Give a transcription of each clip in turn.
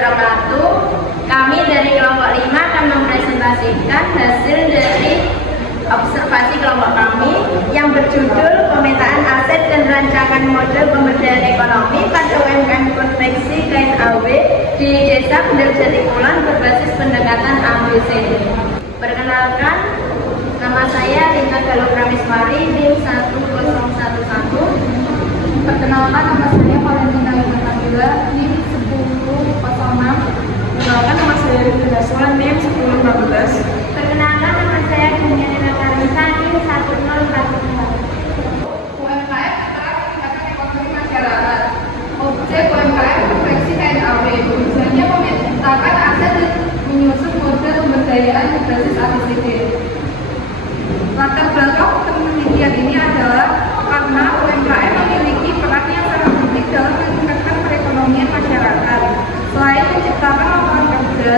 wabarakatuh. Kami dari kelompok 5 akan mempresentasikan hasil dari observasi kelompok kami yang berjudul Pemetaan Aset dan Rancangan Model Pemberdayaan Ekonomi pada UMKM Konveksi Kain AW di Desa Kendal Jatikulon berbasis pendekatan ABCD. Perkenalkan, nama saya Rina Galuh Prameswari, NIM 1011. Perkenalkan, nama saya Valentina Nabila, NIM 1006. Perkenalkan, nama saya Rina Daswa, NIM 1014. Perkenalkan, nama saya Dunia Karisa, NIM 1044. UMKM adalah peningkatan ekonomi masyarakat. Objek UMKM konveksi kain AW. Tujuannya memetakan aset dan menyusun model pemberdayaan berbasis ABCD. Latar belakang penelitian ini adalah karena UMKM memiliki peran yang sangat penting dalam meningkatkan perekonomian masyarakat. Selain menciptakan lapangan kerja,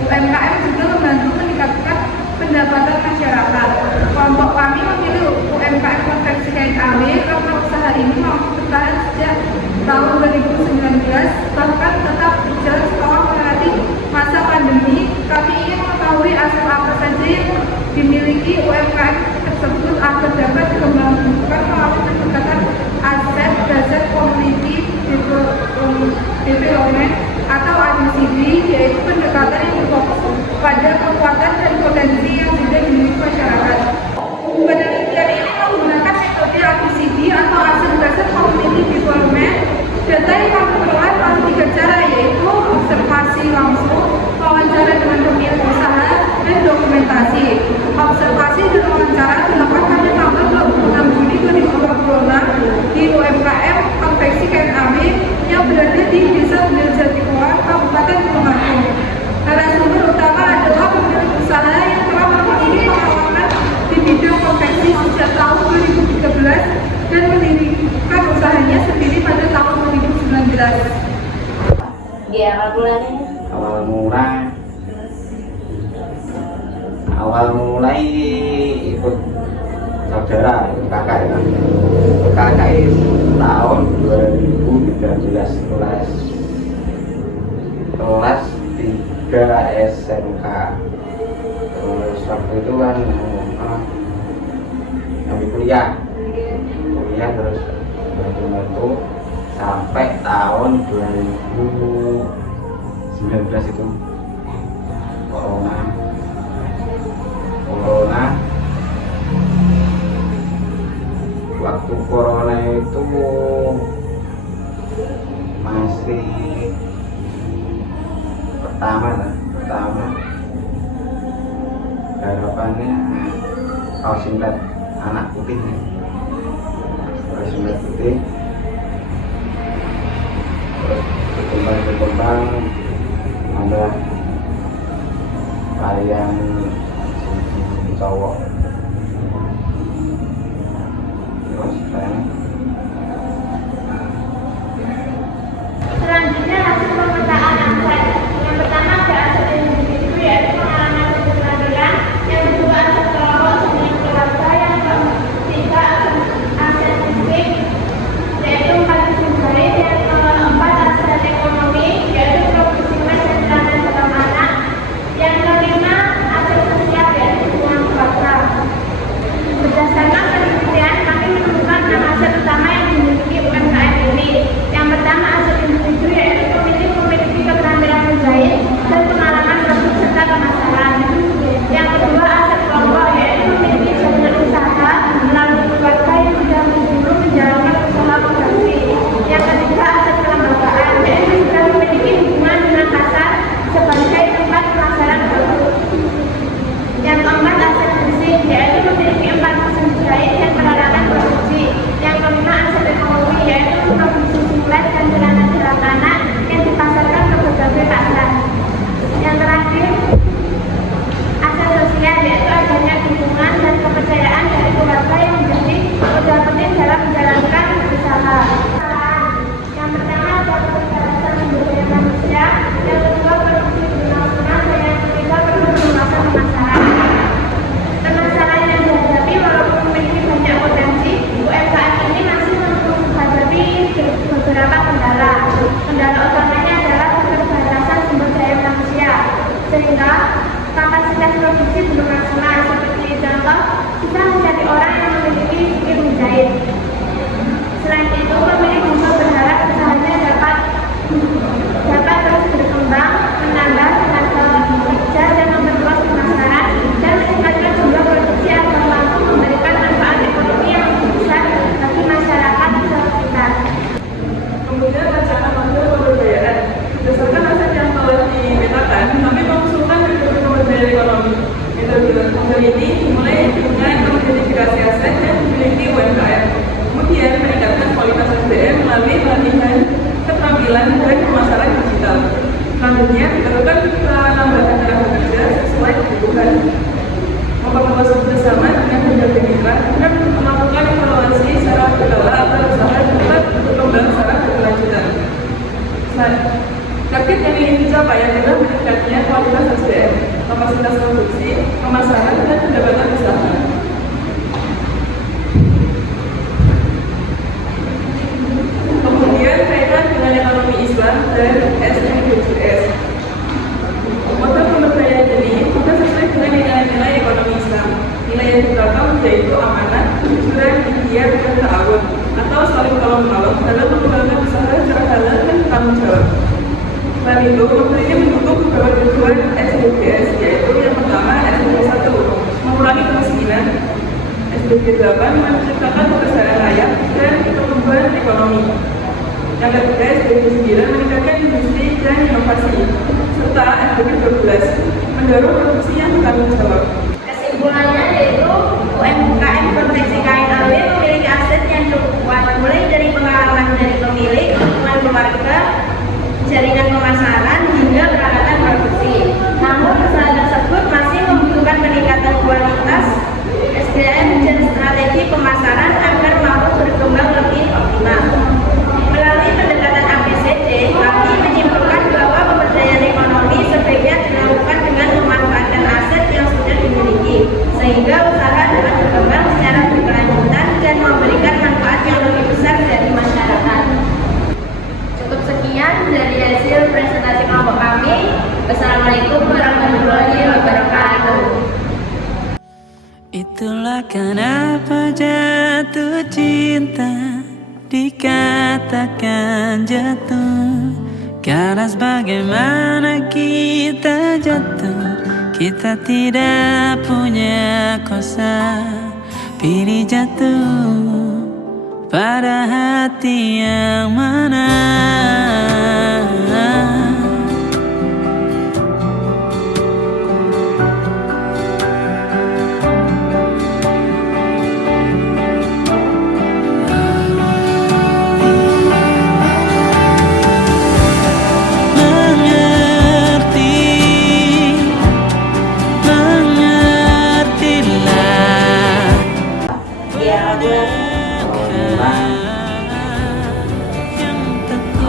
UMKM juga membantu meningkatkan pendapatan masyarakat. Kelompok kami memilih UMKM konveksi kain AW karena usaha ini mampu bertahan sejak tahun 2019, bahkan tetap berjalan setelah melewati masa pandemi. Kami ingin mengetahui aset apa saja yang dimiliki UMKM tersebut agar dapat dikembangkan melalui pendekatan aset dasar community development atau ABCD, yaitu pendekatan yang berfokus pada kekuatan dan potensi yang sudah dimiliki masyarakat. Penelitian ini menggunakan metode ABCD atau aset dasar community development. Data yang kami peroleh melalui 3 cara, yaitu observasi langsung, wawancara dengan pemilik usaha, dan dokumentasi. Observasi dan wawancara dilakukan pada tanggal 26 Juni 2026 di UMKM Konveksi Kain AW yang berada di Desa Kendal Jatikulon, Kabupaten Tulungagung. Narasumber utama adalah pemilik usaha yang telah memiliki pengalaman di bidang konveksi sejak tahun 2013 dan mendirikan usahanya sendiri pada tahun 2019. Awal mulai ikut saudara, kakak ya. Kakak itu tahun 2013 kelas 3 SMK. Terus waktu itu kan ambil kuliah terus bantu sampai tahun 2019 itu corona. Waktu corona itu masih pertama harapannya kaos singlet anak putih, terus berkembang ada varian cowok. Selanjutnya hasil pemetaan aset. Yang pertama ada aset individu, yaitu pengalaman keterampilan. Yang kedua aset kelompok jenis keluarga. Yang ketiga aset fisik, yaitu 4 jumlah. Yang keempat aset ekonomi, yaitu produksi mas dan tanah dalam anak. Yang kelima aset sosial, yaitu hubungan keluarga. Nah, target yang ingin dicapai adalah meningkatnya kualitas SDM, kapasitas produksi, pemasaran, dan pendapatan usaha. Kemudian kaitan dengan ekonomi Islam dan SDGs. Model pemberdayaan ini juga sesuai dengan nilai-nilai ekonomi Islam. Nilai yang terdapat yaitu amanah, kejujuran, ikhtiar, dan ta'awun atau saling tolong-menolong dalam mengembangkan usaha secara halal dan bertanggung jawab. Selain itu, model ini mendukung beberapa tujuan SDGs, yaitu yang pertama SDG 1, mengurangi kemiskinan, SDG 8, menciptakan pekerjaan layak dan pertumbuhan ekonomi. Yang ketiga, SDG 9, meningkatkan industri dan inovasi, serta SDG 12, mendorong produksi yang bertanggung jawab. Kesimpulannya yaitu UMKM konveksi kain AW memiliki aset yang cukup kuat, mulai dari pengalaman dari pemilik, lingkungan keluarga, jaringan pemasaran, hingga peralatan produksi. Namun usaha tersebut masih membutuhkan peningkatan kualitas SDM dan strategi pemasaran agar mampu berkembang lebih optimal. Melalui pendekatan ABCD, kami menyimpulkan bahwa pemberdayaan ekonomi sebaiknya dilakukan dengan memanfaatkan aset yang sudah dimiliki, sehingga usaha dapat berkembang secara berkelanjutan dan memberikan manfaat yang lebih besar dari masyarakat. Cukup sekian dari hasil presentasi kelompok kami. Wassalamualaikum warahmatullahi wabarakatuh. Itulah kenapa jatuh cinta dikatakan jatuh, karena sebagaimana kita jatuh, kita tidak punya kuasa. Pilih jatuh pada hati yang mana.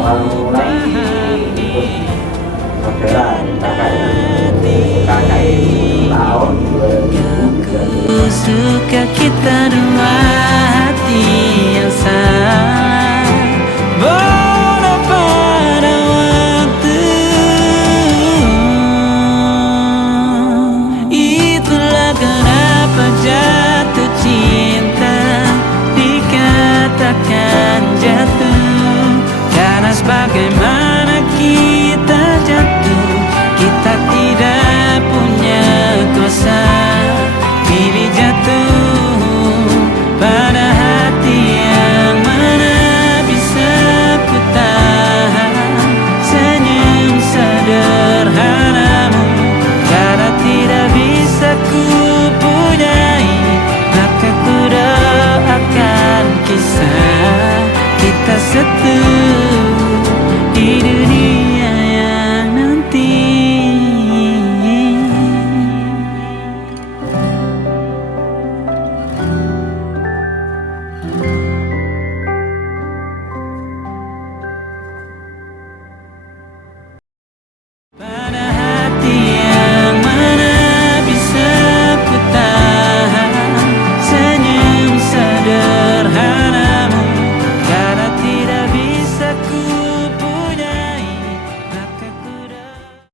Awal mula ikut saudara kakak itu tahun 2003. Suka kita dua hati yang sama.